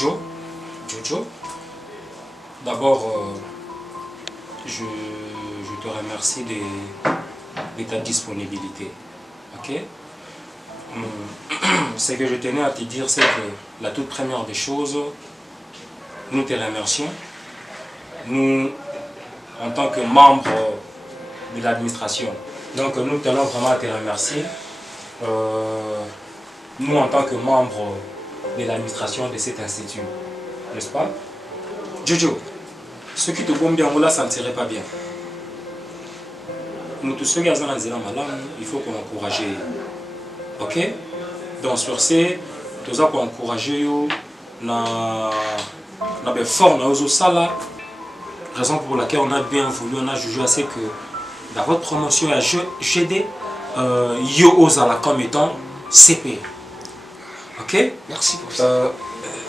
Joe, Jojo, d'abord, je te remercie de ta disponibilité. Ok? Ce que je tenais à te dire, c'est que la toute première des choses, nous te remercions. Nous, en tant que membres de l'administration, donc nous tenons vraiment à te remercier. Nous, en tant que membres de l'administration de cet institut, n'est-ce pas? Jojo, ceux qui te vont bien, là, ça ne serait pas bien. Nous tous ceux qui sont malades, il faut qu'on encourage. Ok? Donc sur ce, nous allons encourager na forme aux sala. Raison pour laquelle on a bien voulu, on a jugé assez que dans votre promotion à GD, yo osala comme étant CP. Ok? Merci pour ça.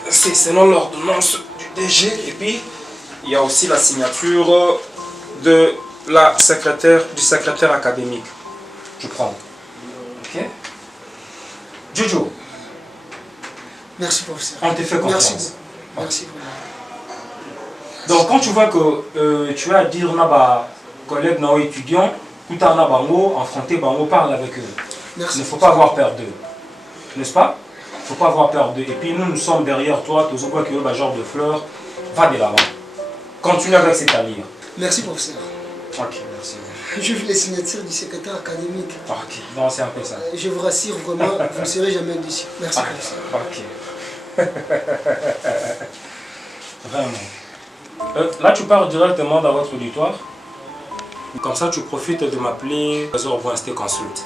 C'est selon l'ordonnance du DG et puis il y a aussi la signature de la du secrétaire académique. Je prends. Ok? Jojo. Merci professeur. On te fait confiance. Merci. Merci vraiment. Donc quand tu vois que tu as à dire à collègues étudiants, tout en bango, enfronté bango, parle avec eux. Merci. Il ne faut pas avoir peur d'eux. N'est-ce pas? Il ne faut pas avoir peur d'eux. Et puis nous sommes derrière toi, tous vois que le genre de fleurs, va de l'avant. Continue avec cette allure. Merci professeur. Ok, merci. Je veux les signatures du secrétaire académique. Ok, non, c'est un peu ça. Je vous rassure vraiment, vous ne serez jamais déçus. Merci professeur. Ok. Vraiment. Là, tu pars directement dans votre auditoire. Comme ça, tu profites de m'appeler Trésor Ouest Consulte.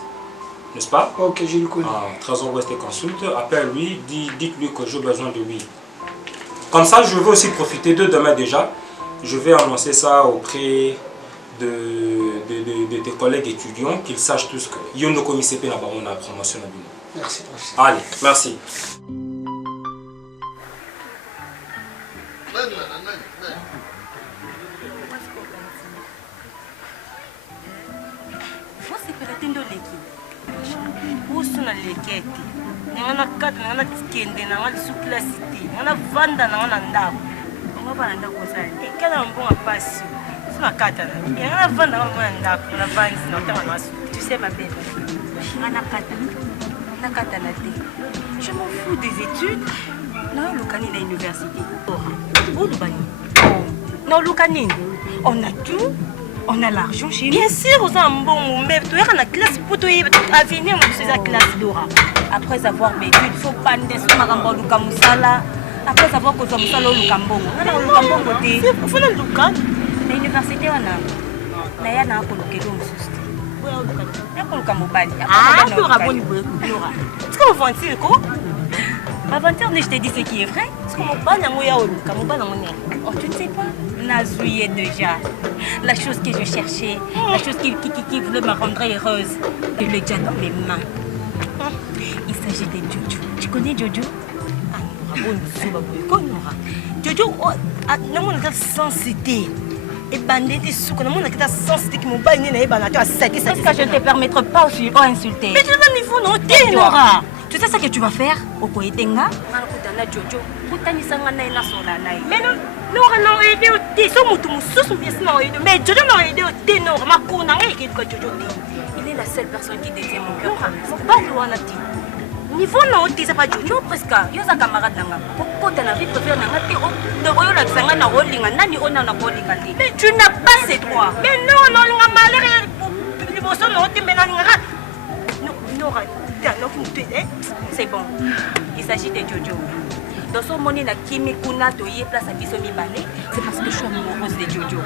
N'est-ce pas? Ok, je le connais. Trésor Ouest Consulte, appelle-lui, dites-lui que j'ai besoin de lui. Comme ça, je veux aussi profiter de demain déjà. Je vais annoncer ça auprès de tes collègues étudiants, qu'ils sachent tous que il y a une commission pour la promotion. Merci professeur. Allez, merci. Tu sais ma belle, je m'en fous des études. À l'université. Non, Lucani, on a tout. On a l'argent chez nous. Bien sûr, on a un bon mais tu es dans la classe pour toi à venir dans la classe d'Ora. Après avoir mes études, il faut pas descendre à Rambo Lukamusala. Après avoir que tu as Musala Lukambo. On a Lukambo côté. Il faut le Lukan. L'université on a. Na ya na ko lokelo mususti. Boya Lukan. Ya ko Lukamobali. Ah, tu auras bon boya Nora. Est-ce qu'on va mentir quoi? Aventure, je t'ai dit ce qui est vrai. Est-ce qu'on va pas oh, tu ne sais pas. Nazouillé déjà. La chose que je cherchais, la chose qui voulait me rendre heureuse, je l'ai déjà dans mes mains. Il s'agit de Jojo. Tu connais Jojo? Jojo, non, on a sensité. Et bandé des sous, on a sensité qui m'ont pas une est-ce que je ne te permettrai pas aussi de insulter? Mais tu vas niveau non, t'es Nora. Tu sais ce que tu vas faire? Au Koyetenga? Jojo, mais non, non, aidé au thé, mais Jojo m'a aidé au thé, non, il est la seule personne qui détient mon cœur. Faut pas loin à ti. Niveau non, tu sais pas Jojo, presque. Il y a un camarade là. Pourquoi tu as envie de faire mais tu n'as pas ces droits. Mais non, non, on a malheur. C'est bon. Il s'agit de Jojo. Dans son monde, il a Kimikuna, place à Bisomi Balé. C'est parce que je suis amoureuse de Jojo.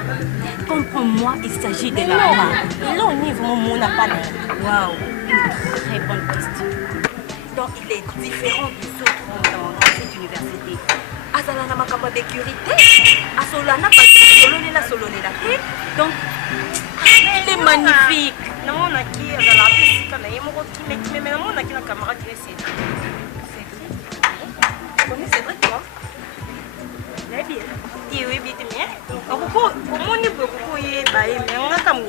Comprends-moi, il s'agit de la femme. Là, au niveau mon n'a pas l'air. Waouh, une très bonne question. Donc, il est différent des autres dans cette université. Azalana makamba d'écurité. Asolana parce que solonela. Donc, il est magnifique. Non, on a qui a la piscine, on a qui mais on a qui la camarade qui est tu connais Cédric toi? Bien. Oui, bien. Au monde peut beaucoup y mais on a comme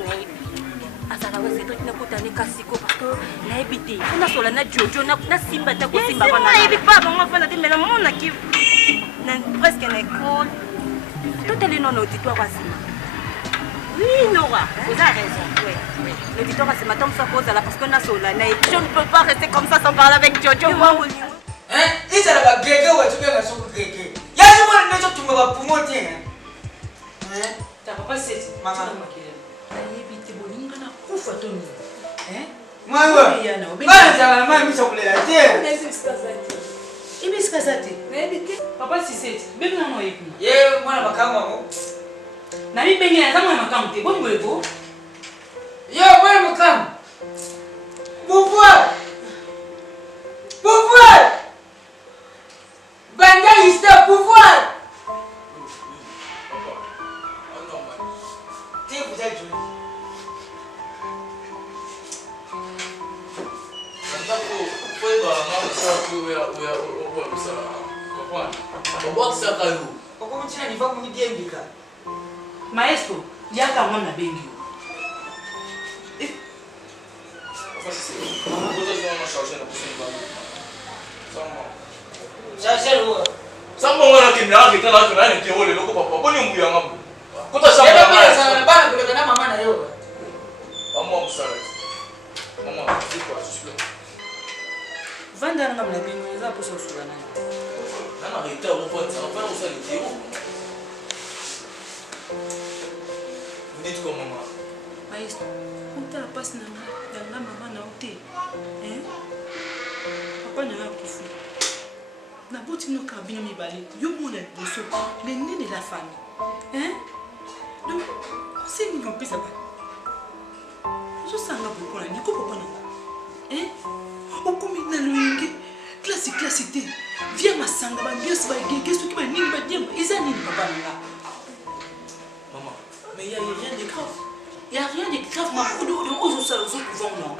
Azala Cédric n'a pas tenu Cassico parce que n'a habité. On a Solana Jojo n'a Simba ta ko Simba. Pas on va faire mais on a qui presque une école. Tout est non auditoire à oui, Nora, vous avez raison. Oui. L'auditoire à ce matin, ça pose là parce qu'on a Solana. Je ne peux pas rester comme ça sans parler avec Jojo. Hein? Il s'est là, Grégé, ou tu peux me sauver Grégé. Il y a du monde qui me va pour monter. Hein? T'as pas passé, maman. Moi, oui. Maman, je suis là. Il est casé. Papa, si c'est. Bien, non, non, moi, je vais Nani benye na kama makamte boni mwepo. Yo bwana makam. Pouvoir. Pouvoir. Banda iste pouvoir. Ti vous êtes joué. Ndako foi ba na sa ku ya sa. Kwa kwa sa kayo. Kwa kwa mchina ni vaku mdiembika. Maestro, yaka mwana bengi. Sama wana kimya kita na kuna ni kiole loko papa boni mbuya ngabu. Kuta sama na bana kuleta na mama na yo. Mama msara. Mama siko asubira. Vanda nga mna bengi za poso sura na. Nana reta au point, ça va faire aussi le Vous dites quoi, maman? Maestro, on t'a la passe dans la maman na oté. Hein? Papa n'a pas fou. Na boti no kabina mi bali. Yo mona boso. Les nés de la famille. Hein? Donc, c'est ni on peut ça pas. Je sens nga beaucoup na ni ko papa na. Hein? O komi na loyenge. Classique. Viens ma sanga ba bios ba gege ce qui ba nini ba diam. Ezani papa na. Maman. Mais il n'y a rien de grave. Il n'y a rien de grave, maman. On a ça aux autres vents, non?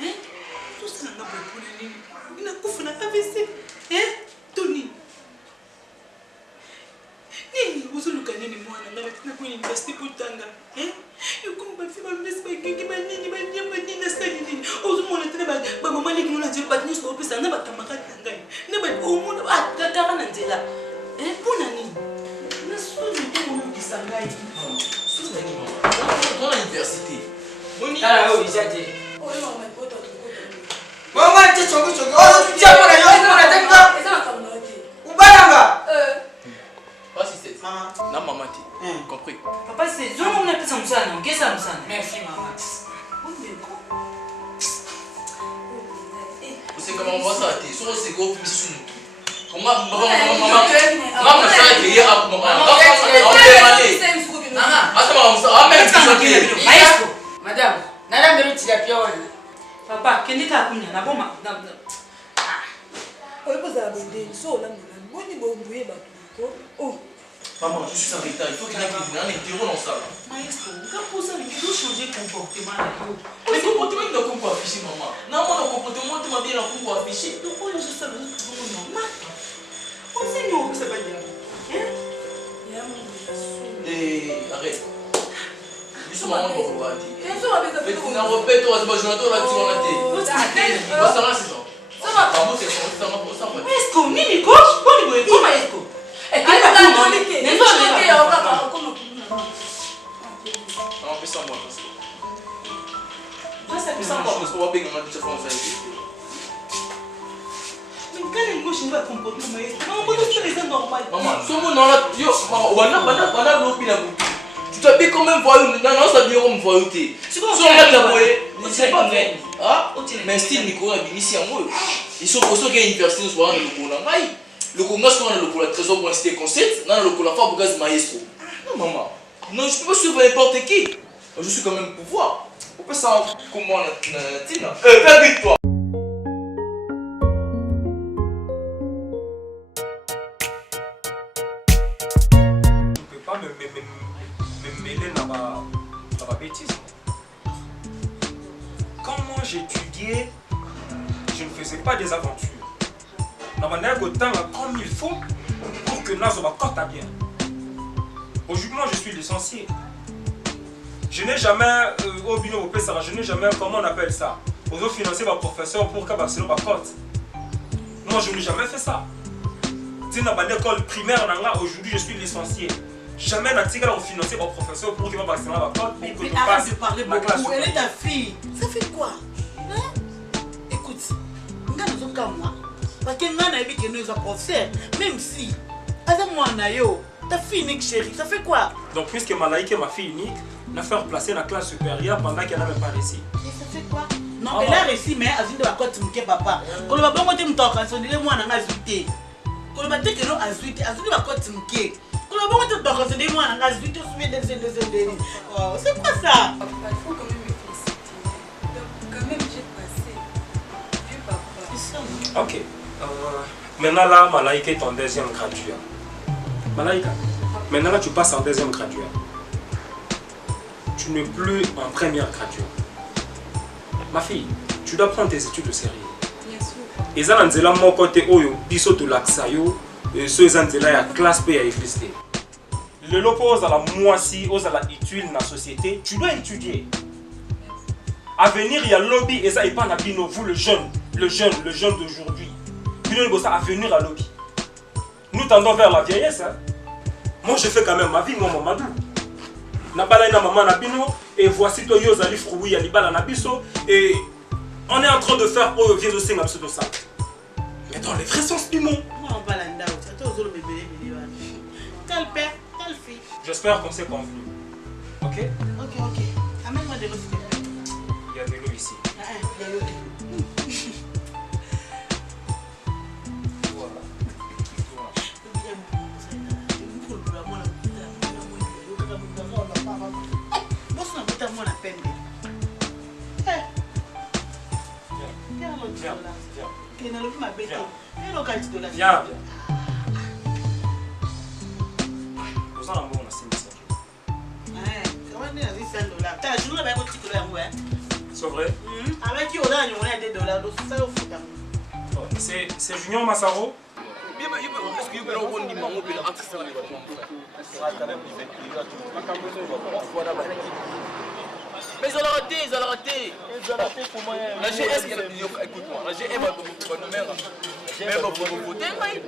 Hein? Tout ça, on a beaucoup de lignes. Il a couvert la AVC. Hein? Tony. Nini, vous avez le canet de moi, on a fait l'université pour Tanga. Hein? Et comme ma fille m'a laissé pas gagner, ma nini, ma nini, ma nini, ma nini. Aux autres, on a tenu ma maman, les gens, on a dit, pas de nous, on a fait un camarade Tanga. On a fait au monde, ah, la carane, on est là. Hein? Pour Nani. On a souvent dit qu'on a Sangai. Dans l'université. Ah oui, j'ai dit. Maman, tu es choqué. Oh, tu as pas la yoke, on a dit quoi? Où balanga? Pas si c'est. Non, maman, tu compris. Papa, c'est Jean, on a fait ça, non? Qu'est-ce que ça? Merci, maman. Vous savez comment on voit ça? Tu es sur le second, puis sous nous. Comment maman ça a été à maman? Madame, nana mérite la piole. Papa, qu'est-ce que tu as fait? Na bon ma. Maman, je suis en retard. Il faut qu'il y ait un interro dans ça. Maestro, quand ça, il faut changer comportement. Mais comportement, il doit qu'on afficher, maman. Non, mon comportement, tu m'as dit qu'on afficher. Donc, on est juste à l'autre. On sait nous, ça va dire. Arrête. Juste maman pour vous dire. Mais tu n'as pas toi, c'est pas je n'entends là tu en as été. Ça va c'est ça. Ça va. Ça va c'est ça va. Maestro, ni coach, on est bon maestro. Et tu vas pas communiquer. Ne pas choquer on va pas comme on fait ça moi parce que. Ça Ça moi parce qu'on va bien on a déjà fait ça. Mais quand il gauche il va comporter maestro. On peut tout faire normal. Maman, ce monde là yo maman l'opinion. Tu dois bien quand même voir non ça bien comme voir tu. Si on regarde la boye, c'est pas vrai. Ah, mais style Nico a bien ici en moi. Ils sont pour ça qu'il y a une université soit dans le Congo. Le Congo soit dans le Congo, trésor pour citer concept, dans le Congo la fois pour gaz maestro. Non maman. Non, je peux pas suivre n'importe qui. Je suis quand même pouvoir. On peut savoir comment Tina. Fais vite toi. Je ne peux pas me mêler dans ma bêtise. Quand moi j'étudiais, je ne faisais pas des aventures. Dans ma nègre temps comme il faut pour que Nazo va compte à bien. Aujourd'hui, je suis licencié. Je n'ai jamais, au bino au PSA, je n'ai jamais, comment on appelle ça, aux financiers, ma professeur pour qu'à Barcelone, ma compte. Non, je n'ai jamais fait ça. Tina à l'école primaire, aujourd'hui je suis licencié. Jamais n'attirer au financier au professeur pour qu'il va passer la code. Mais arrête de parler beaucoup. Elle est ta fille. Ça fait quoi? Hein? Écoute, regarde nos cas. Parce que nous sommes professeurs, même si, ta fille unique chérie, ça fait quoi? Donc, puisque Malaïka est ma fille unique, on a fait replacer la classe supérieure pendant qu'elle n'a même pas réussi. Et ça fait quoi? Non, elle a réussi, mais elle a dit que papa. Quand on va pas monter mon temps, on dit moi, on a azouté. Quand on va dire que non, azouté, azouté va quoi t'imquer. Quand on va monter mon temps, on dit moi, on a azouté, on se met des. C'est quoi ça? Papa, il faut quand même me féliciter. Donc, quand même, j'ai passé. Vieux papa. C'est ça. Ok. Maintenant là, Malaïka est en deuxième graduat. Malaïka, maintenant là tu passes en deuxième graduat. Tu n'es plus en première graduat. Ma fille, tu dois prendre tes études au sérieux. Bien sûr. Et ça, c'est là mon côté où biso to laksayo, ceux qui la classe P à exister. Le lopo à la moisi, aux à la étude dans la société, tu dois étudier. À venir, il y a lobby et ça est pas nabino, vous le jeune d'aujourd'hui. À venir à lobby. Nous tendons vers la vieillesse. Hein? Moi, je fais quand même ma vie, moi, mamadou. Nabala na maman nabino et voici toi yozali fruit ya libala nabiso et on est en train de faire pour vieux aussi absolument ça. Mais dans les vrais sens du mot. Moi, on va l'anda. Tel père, telle fille. J'espère qu'on s'est convenu. Ok? Ok. Amène-moi de l'eau, s'il te plaît. Il y a de l'eau ici. Il y a de l'eau. Viens. Vous en avez un cimetière. C'est vrai? C'est Junior Massaro? Est-ce que vous avez un numéro de mais ils ont raté. La GS, écoute-moi, la GM va nous mettre. Mais elle va vous voter, mais.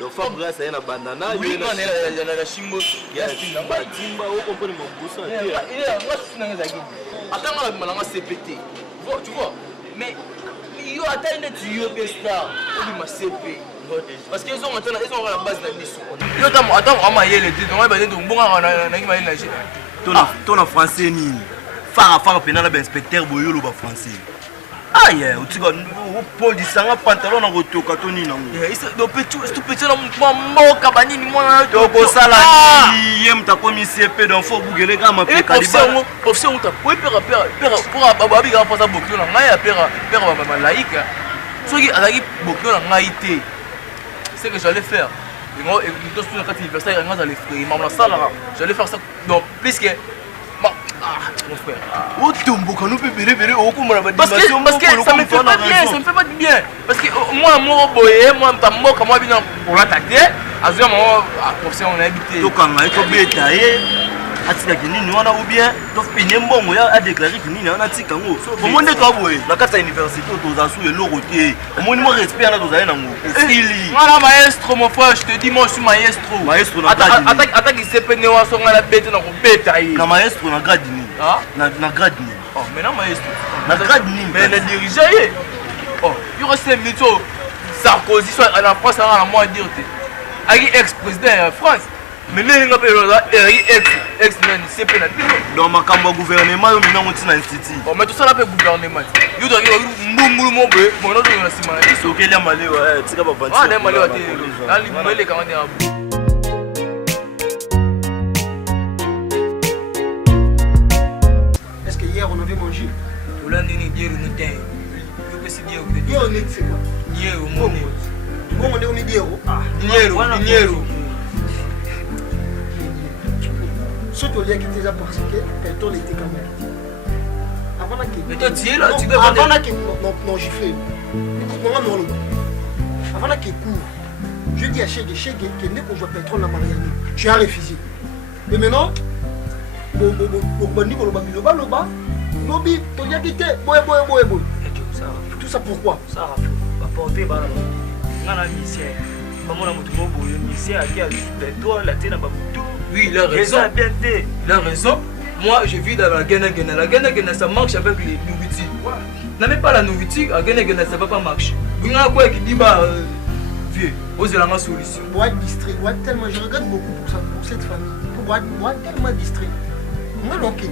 Donc Fabrice a un bandana. Oui, non, elle a la chimbo. Attends, moi, CPT. Tu vois, mais il y a atteint du UP Star ou du CP. Parce qu'ils ont la base de l'issue. Attends, on va y aller. On va y aller. Ton français ni. Farah pénal inspecteur boyolo ba français. Aïe, tu vois, Paul dit ça, pantalon en retour quand on y est. Donc, tu peux dire, moi, cabani, moi, donc, ça là, il aime ta commissaire, donc, faut bouger les gars, ma père. Professeur, on t'a pour Bababi, on passe à beaucoup, on a un père, laïque. Ceux qui ont beaucoup, on a été. C'est ce que j'allais faire. Et moi, dans ce cas d'anniversaire, j'allais faire ça. Donc, plus que. Mon frère. Parce que ça me fait pas bien, Parce que moi, pour l'attaquer, à ce moment, professeur, on a habité. Donc, on a été ou bien a déclaré que nous avons dit que nous avons maestro, mon frère, je te dis, moi je suis maestro. Maestro, attaque il s'est péné à son la bête dans le bétail. Maestro, na grade ni. Na grade ni. Oh, maintenant maestro. Na grade ni. Mais le dirigeant, oh, il y aura 5 minutes. Sarkozy, soit à la France, à moi dire. Avec ex-président de France. Mais les gens ex-men, c'est pas dans ma cambo gouvernement, nous avons un institut. Mais tout ça, là, c'est gouvernement. Il doit y avoir un mouvement, mon nom de la semaine. C'est ok, les malais, tu vas pas ah, les malais, là, les camarades. Est-ce que hier on avait mangé? On a dit hier, on était. Hier on est fait quoi? Hier, on est. Bon, on est au midi. Hier. soki oliaki te eza parce que pétrole etekama avant Mais toi, tu es là, tu dois avant nake non gifle nonga noloba avant nake cours je dis à Chege kende kozwa pétrole na Mariani tu as refusé mais maintenant bobandi koloba biloba loba lobi toliaki te boye tout ça pourquoi Ça apporter bana ngana misère bamona mutu moboye misère qui a pétrole la tena babutu. Oui, il a raison. Il a raison. Moi, je vis dans la Guinée. La Guinée, ça marche avec les nourritures. Non, mais pas la nourriture, la Guinée, ça ne va pas marcher. Vous avez quoi qui dit, vieux, vous avez la solution. Pour être distrait, tellement, je regrette beaucoup pour ça, pour cette famille. Pour être tellement distrait. Moi, donc,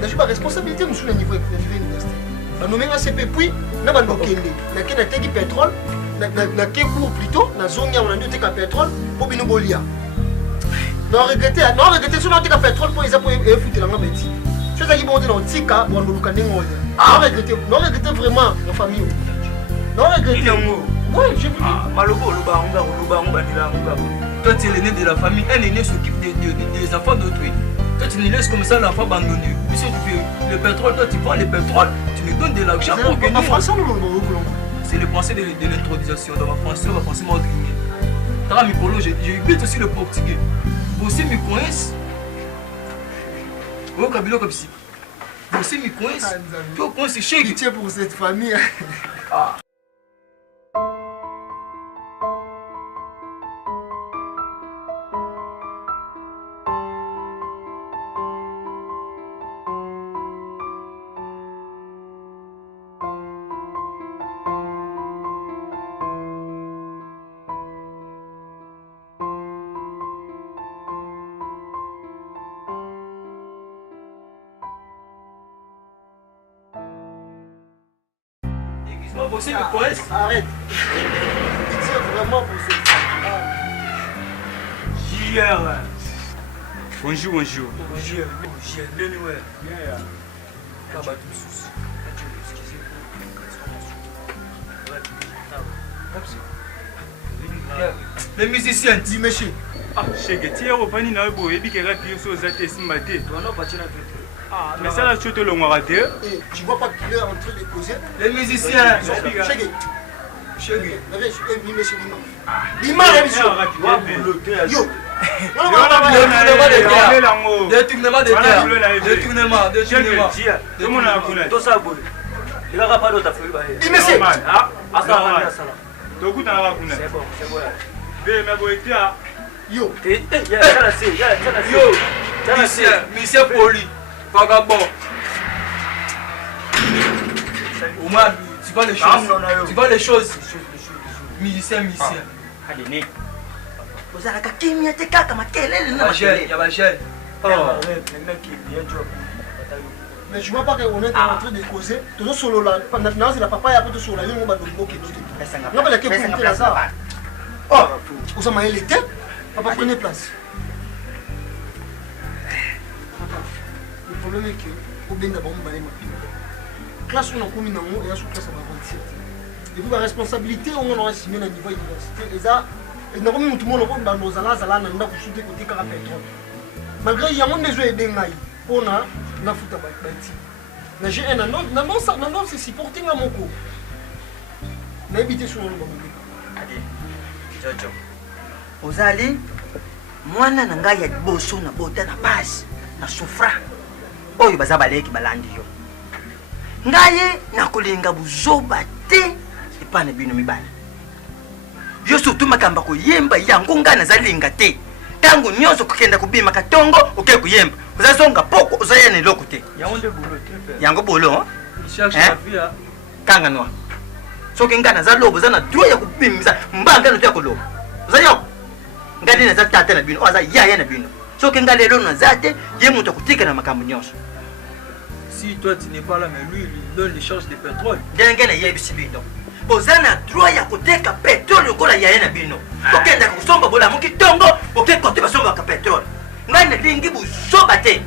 je suis pas responsabilité, je suis au niveau universitaire. Je suis nommé un CP, puis, je suis pétrole, je suis cours plutôt, je suis pétrole, pour Binobolia. Non regretter sur notre pétrole pour les appuyer et foutre la main bêtise. Je suis allé monter dans le tika ou dans le canin. Non regretter vraiment la famille. Non regretter. Oui, je vous dis. Malobo, toi tu es l'aîné de la famille, un aîné s'occupe des enfants d'autrui. Toi tu nous laisses comme ça l'enfant abandonné. Monsieur tu fais le pétrole, toi tu prends le pétrole, tu me donnes de l'argent pour que nous. C'est le français de l'introduction. Dans ma français, on va français m'ordonner. Dans mes polos, j'ai oublié aussi le portugais. Você me conhece? Ô cabelo comme si. Você me conhece? Que eu conheço Chege. Pitié pour cette famille. Ah. Você me conhece? Arrête. Pitié vraiment pour cette famille. Bonjour. Bonjour. Les musiciens, dis monsieur. Ah, Chege, tu es revenu dans le bois et puis qu'il y a des choses à te simater. Ah, mais ça, là, tu te l'as raté. Tu vois pas qu'il est en train de causer? Les musiciens. Chege. Bima, yo. Détournement de terre. Yo. Monsieur poli. Vagabond. Omar, tu vois les choses. Tu vois les choses. Musicien. Allez, vous avez qu'à qui m'y était caca, ma quelle Il y a ma chaîne. Mais je vois pas qu'on est en train de causer. Toujours solo là. Pendant que c'est la papa et après tout solo là. Il y a un bon qui est. Non, mais la question est là. Oh, vous avez mal été? Papa, prenez place. Le problème est que au bien d'abord on va aller maintenant. Classe on a commis dans et à sous classe à 27. Et vous la responsabilité on aura signé au niveau université et ça et nous comme tout le monde dans nos alas là dans notre côté côté car pétrole. Malgré il y a mon besoin de ngai on a na futa bati. Na j'ai un non c'est supporting à mon co. Na éviter sur le moment. Allez. Jojo. Ozali mwana na ngai ya boso na bota na base na sufra. Oyo baza baleki balandi yo. Ngai na kolinga buzoba te epana bino mibali. Yo surtout makamba ko yemba yango ngana zalinga te. Tangu nyonso kokenda kubima katongo oke kuyemba. Uzazonga poko uzaya ne lokote. Yango bolo. Cherche la vie. Kanga noa. Soki ngana za lobo za na droit ya kubimisa mbanga no te ko lobo. Uzayo. Ngadi na za tata na bino oza yaya na bino. Soki ngalelo na zate ye muto kutika na makambo nyonso. Si toi tu n'es pas là, mais lui, il donne les charges de pétrole. Dengene yebisi bino. Bozana droit ya koteka pétrole kola yaya na bino. Okenda kusomba bola muki tongo, oke kote basomba ka pétrole. Ngana lingi buzoba te.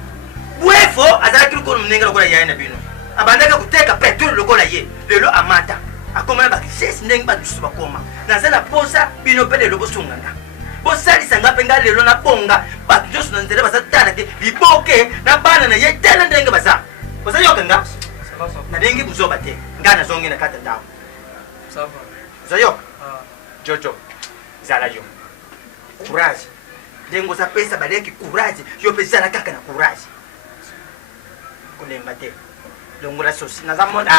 Bwefo azalaki ko mnenga kola yaya na bino. Abandaka koteka pétrole kola ye. Lelo amata. Akoma ba kisesi ndenge ba dusu bakoma. Nazala posa bino pele lobo sunganga. Bosali nga penga lelo na bonga ba josu na nzela basa tana ke liboke na bana na yetela ndenge basa basa yoka nga na ndenge buzoba te nga na zonge na kata tawo ça va basa yoka jojo zala yo courage ndengo za pesa baleki courage yo pesa na kaka na courage kulemba te longola sosi na zamona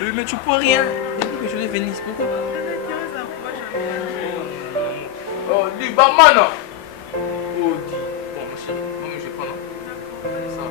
Oui, mais tu peux rien. Depuis que je vais venir, c'est pourquoi? Oh, dis, Bamana. Oh, dis. Bon, ma chérie, moi, je vais prendre. Ça va.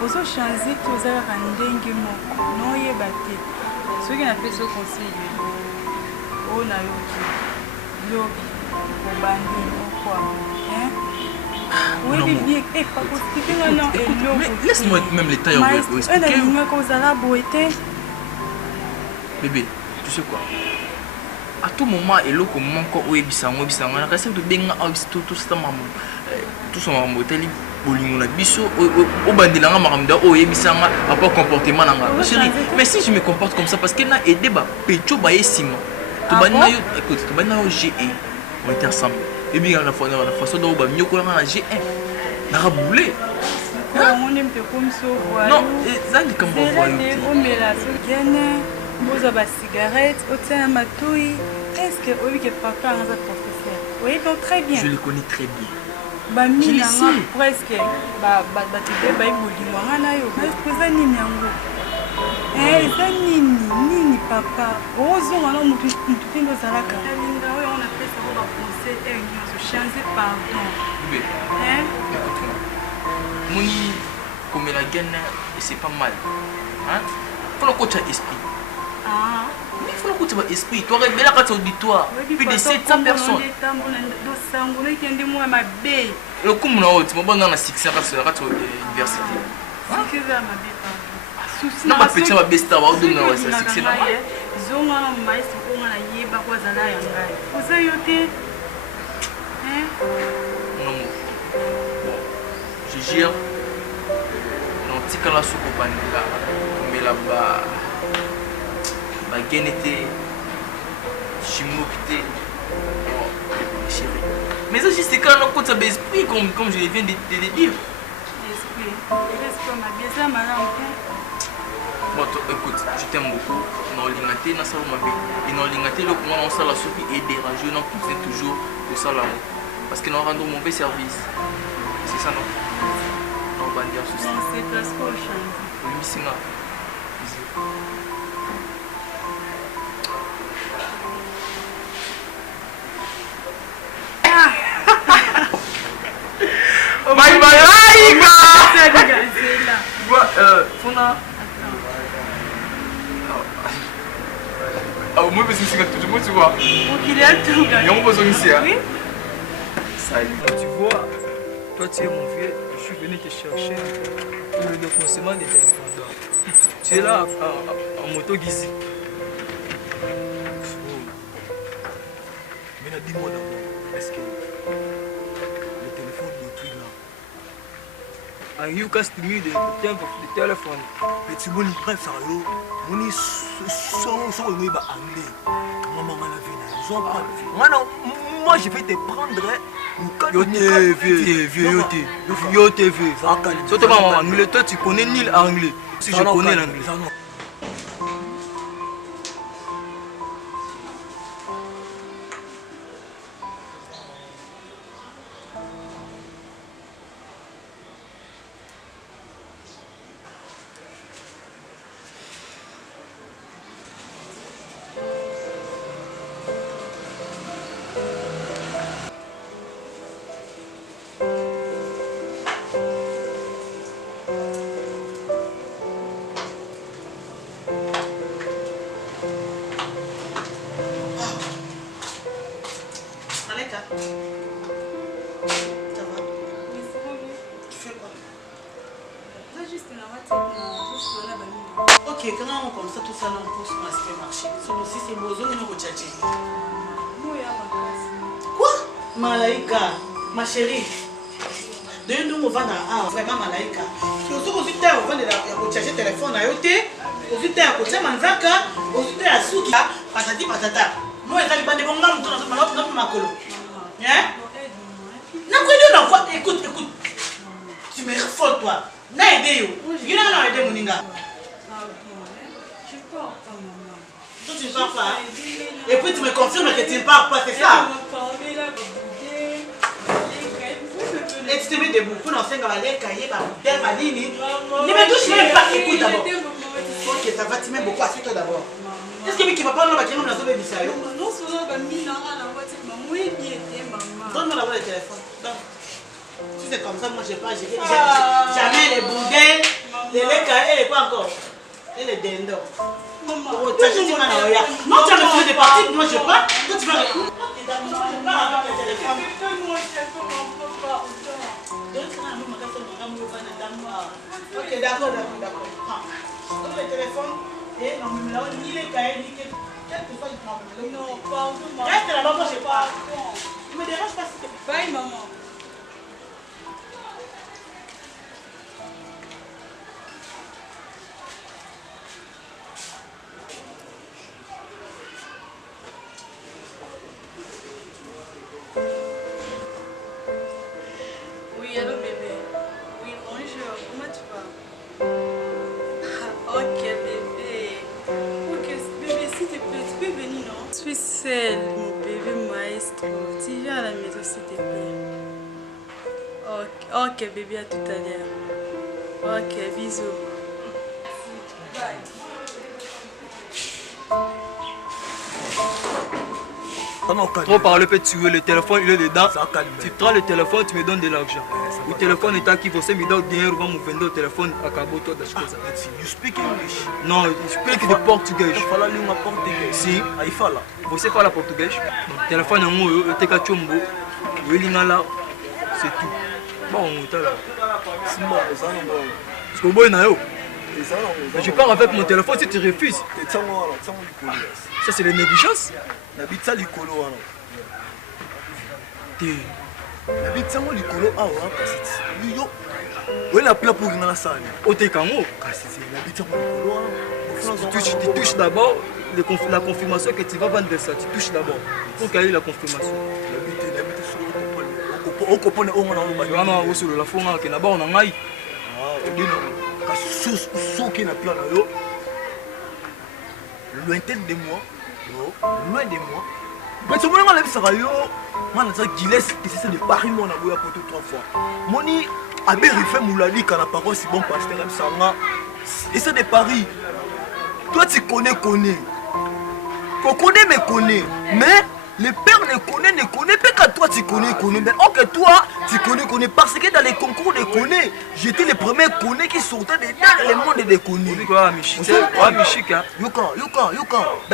Ozo changer tous à ndenge moko no yebate soki na pesa conseil o na yoki lobi obandi okwa oui bien et pas possible non mais laisse-moi même les tailles au expliquer bébé tu sais quoi à tout moment et loko moko oyebisanga na kasi to benga tout ça maman tout son maman teli bolingo na biso o bandelanga makamda oyebisanga rapport comportement nanga chérie mais si je me comporte comme ça parce que na aider ba pecho ba esima to banna yo écoute to banna yo G1 on était ensemble et bien la façon dont ba mioko na G1 na raboulé on aime te comme ça non ça dit comme on voit on met la sokiane boza ba cigarette au tient matoi est-ce que oui que papa a un professeur oui donc très bien je le connais très bien bamina presque batide bayibolingo nga na yo eza nini yango eza nini papa ozonga na mutu te ndo ozalaka alinga oyo on apesa ko baconseil e nyonso changer pardon écoute-moi moni komela gana c'est pas mal faut le coach à esprit mais il faut le coach à esprit tu aurais bien la auditoire plus de 700 personnes le coup mon autre mon bon dans la 600 université non pas petit ma besta wa donner wa ça c'est normal zonga na maestro ko na yeba kwa zala ya ngai uza yote non je gère non tika la soko bandela mais là-bas ba genete chimokité. Mais ça, c'est quand on compte l'esprit, comme je viens de te le dire. L'esprit. L'esprit, on a bien ça, madame. Bon, écoute, je t'aime beaucoup. On a lingaté dans ça, et on a lingaté le comment on s'en la soupe et dérangé, on pousse toujours au salon. Parce que nous rendons mauvais service. C'est ça, non? On va dire ceci. C'est parce qu'on chante. Oui, c'est ça. Bye bye, Laïka! Funa. Ah, moi, je suis tout le monde, tu vois. Il est tout. Il y a mon besoin ici. Oui. Salut. Tu vois, toi, tu es mon vieux. Je suis venu te chercher pour le défoncement des téléphones. Tu es là en moto Gizi. Mais dis-moi d'abord, est-ce que le téléphone d'autrui là, And you cast me the telephone. mais tu m'as livré ça, yo, on est sans le ba anglais. Maman m'a lavé, ils ont pas de vie. Moi je vais te prendre. Yo vieux, yo t'es vieux. Surtout en anglais, toi tu connais ni l'anglais. Si je connais l'anglais. Ok, quand on comme ça, tout ça, on pousse dans l'aspect marché. Si c'est beau, on va tchatcher. Quoi? Malaika, ma chérie. De nous, on va dans vraiment Malaika. Tu as aussi dit on va de tchatcher téléphone à yoté. Aussi dit on va manzaka. Aussi dit à souki. Patati patata. Moi, je vais pas de bon nom dans ma colo. Hein? Non, écoute. Tu me refais toi. N'a aidé yo. Il n'a pas aidé Moninga. Toi tu ne pars pas. Et puis tu me confirmes que tu ne pars pas, c'est ça? Et tu te mets debout pour n'enseigner à les cahiers, à Malini. Ne me touche même pas, écoute d'abord. Ok, ça va, tu m'aimes beaucoup, assieds-toi d'abord. Est-ce que tu ne vas pas nous la dans la zone de Bissayo? Non, seulement donne-moi d'abord le téléphone. Si c'est comme ça, moi je pas, jamais les boudins, les cahiers et quoi encore? Et les dindons. Non, tu as refusé de partir, moi je pars. Toi tu vas répondre. Je pars avec le téléphone. Ok, d'accord. Donne le téléphone et non, mais là, ni les cahiers, ni quelque chose. Non, pardon. Reste là-bas, moi je pars. Ne me dérange pas s'il te plaît. Bye, maman. Oui, allô bébé. Oui, bonjour. Comment tu vas? Ok bébé. Ok bébé, s'il te plaît, tu peux venir, non? Je suis seule, mon bébé maestro. Tu viens à la maison, s'il te plaît. Ok bébé, à tout à l'heure. Ok, bisous. Bye. Trop parler, peut tuer le téléphone, il est dedans. Tu prends le téléphone, tu me donnes de l'argent. Le téléphone est acquis, vous savez, il dinheiro, vamos vender o telefone, acabou todas as coisas. You speak English? Não, eu explico de português. Eu falo a língua português. Sim. Aí fala. Você fala português? O telefone é eu tenho que chumbo. Eu ligo lá, c'est tout. Bon, tá lá. C'est bon, ça non bon. Parce que o boi não eu. Ça non. Mais je pars avec mon téléphone si tu refuses. Ça c'est la négligence. N'habite ça likolo wana. Té. N'habite ça likolo awa kasi yo. Oui la pla pour ngala sali. O te kango. Kasi c'est n'habite ça likolo wana. Tu touches d'abord la confirmation que tu vas vendre ça. Tu touches d'abord. Pour qu'il y ait la confirmation. On comprend la fonga que d'abord on a ngai. Loin de moi. Mais ce moment là, ça va yo. Moi, je c'est de Paris, moi, on a voulu apporter 3 fois. Moni, Abel fait Moulali, quand la parole, c'est bon, pasteur, et c'est de Paris. Toi, tu connais. Qu'on connaît, mais connaît. Mais le père ne connaît pas que toi, tu connais. Mais ok, toi, tu connais. Parce que dans les concours de connaît, j'étais le premier connaît qui sortait dans le monde de connaît.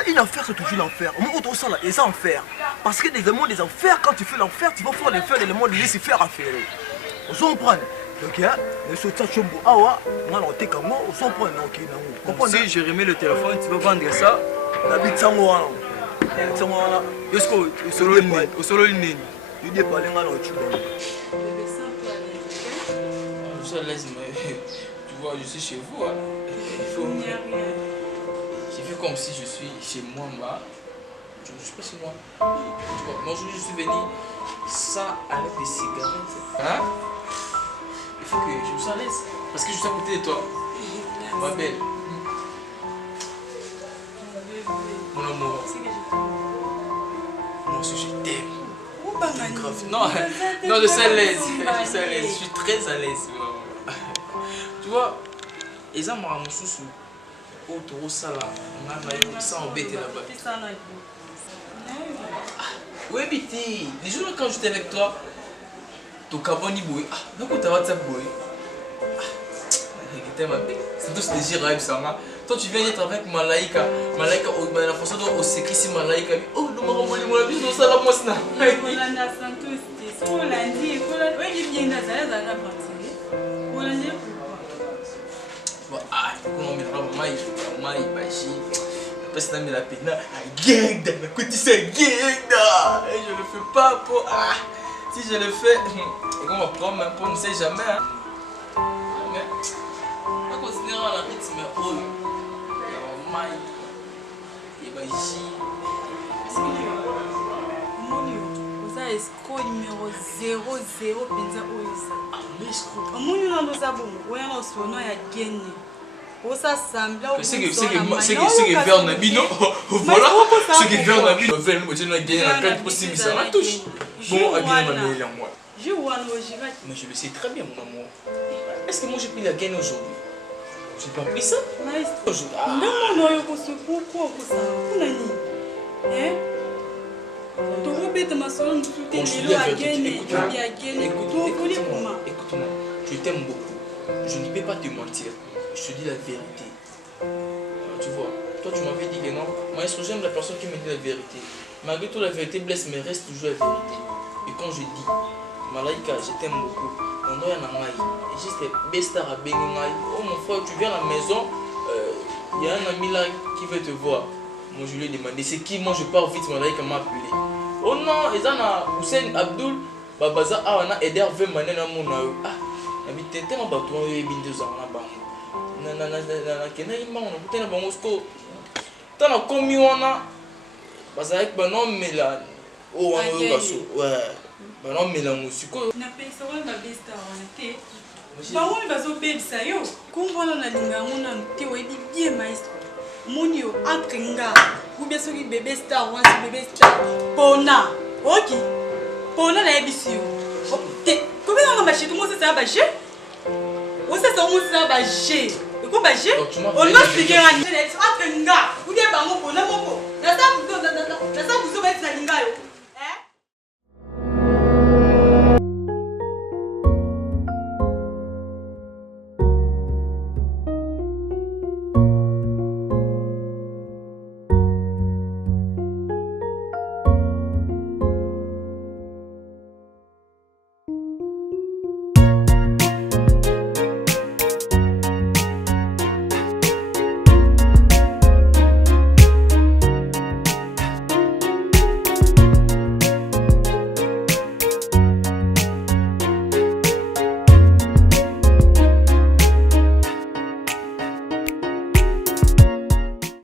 Une affaire, c'est toujours l'enfer. On autre ça là, et ça enfer. Parce que des mondes des enfers, quand tu fais l'enfer, tu vas faire les faire dans le monde de laisser faire affaire. On s'en prend. Donc, le soutien chombo, on s'en prend. Si je remets le téléphone, tu vas vendre ça. La bite sans moi. Solo il n'est. Il n'est pas là. Je suis à l'aise, mais tu vois, je suis chez vous. Hein. J'ai fait comme si je suis chez moi. Je ne suis pas chez moi. Tu vois, moi aujourd'hui je suis venu ça avec des cigarettes. Hein? Il faut que je me sois à l'aise. Parce que je suis à côté de toi. Ma belle. Mon amour. Moi aussi je t'aime. Non, je suis à l'aise. Je suis très à l'aise. Tu vois, ils ont un sous autour ça là. On a ça embêté là-bas. Oui, Biti. Les jours quand j'étais avec toi, ton cabani boy. Ah, donc tu as WhatsApp boy. C'est tous des girailles ça. Toi tu viens d'être avec Malaika. Malaika, la façon dont on s'écrit si Malaika. Oh, nous m'avons volé mon habit, nous ça la moisse là. Ah, comment on met la maille, bachi. Parce que la peine, gang, d'un côté c'est gang. Et je le fais pas pour. Ah, si je le fais, on va prendre même pour, on ne sait jamais. Hein. Mais, en considérant la rythme, oh, maille, et bachi. Vous avez escroc numéro 00 Penza Oisa. Ah, mais escroc. Mon numéro de bon, ouais, on se voit, il y a gagné. C'est que vers Nabino, voilà, ce qui est vers Nabino, vers nous, on a gagné la carte pour 6 000 la touche. Bon, à gagner ma meilleure moi. Mais je le sais très bien, mon amour. Est-ce que moi j'ai pris la gaine aujourd'hui? J'ai pas pris ça? Non, non, pourquoi ça? Écoute-moi, je t'aime beaucoup. Je ne peux pas te mentir. Je te dis la vérité. Tu vois, toi tu m'avais dit que non. Moi, j'aime la personne qui me dit la vérité. Malgré tout, la vérité blesse, mais reste toujours la vérité. Et quand je dis, Malaika, je t'aime beaucoup. On doit y en avoir. Et juste Bestar à Bengai. Oh mon frère, tu viens à la maison. Il y a un ami là qui veut te voir. Moi, je lui ai demandé, c'est qui? Moi, je pars vite, Malaika m'a appelé. Oh non, ils ont Hussein Abdul. Babaza, on a aidé à faire maner à mon âge. Ah, il y a tellement de bâtons et de gens là-bas. Tana komi wana bazalaki banomela o wana oyo baso banomela mosiko na pesa wana babesta wana te bango bazobebisa yo komvana na linga yango nanu te oyebi bien maestro moni yo entre nga ubia soki bebe star wana si bebe star pona oki pona nayebisi yo te kobenganga bashe tomosesa ya bashe osesa omosesa bashe on va expliquer à nous. Entre nga, vous dites bango pour la moko. La dame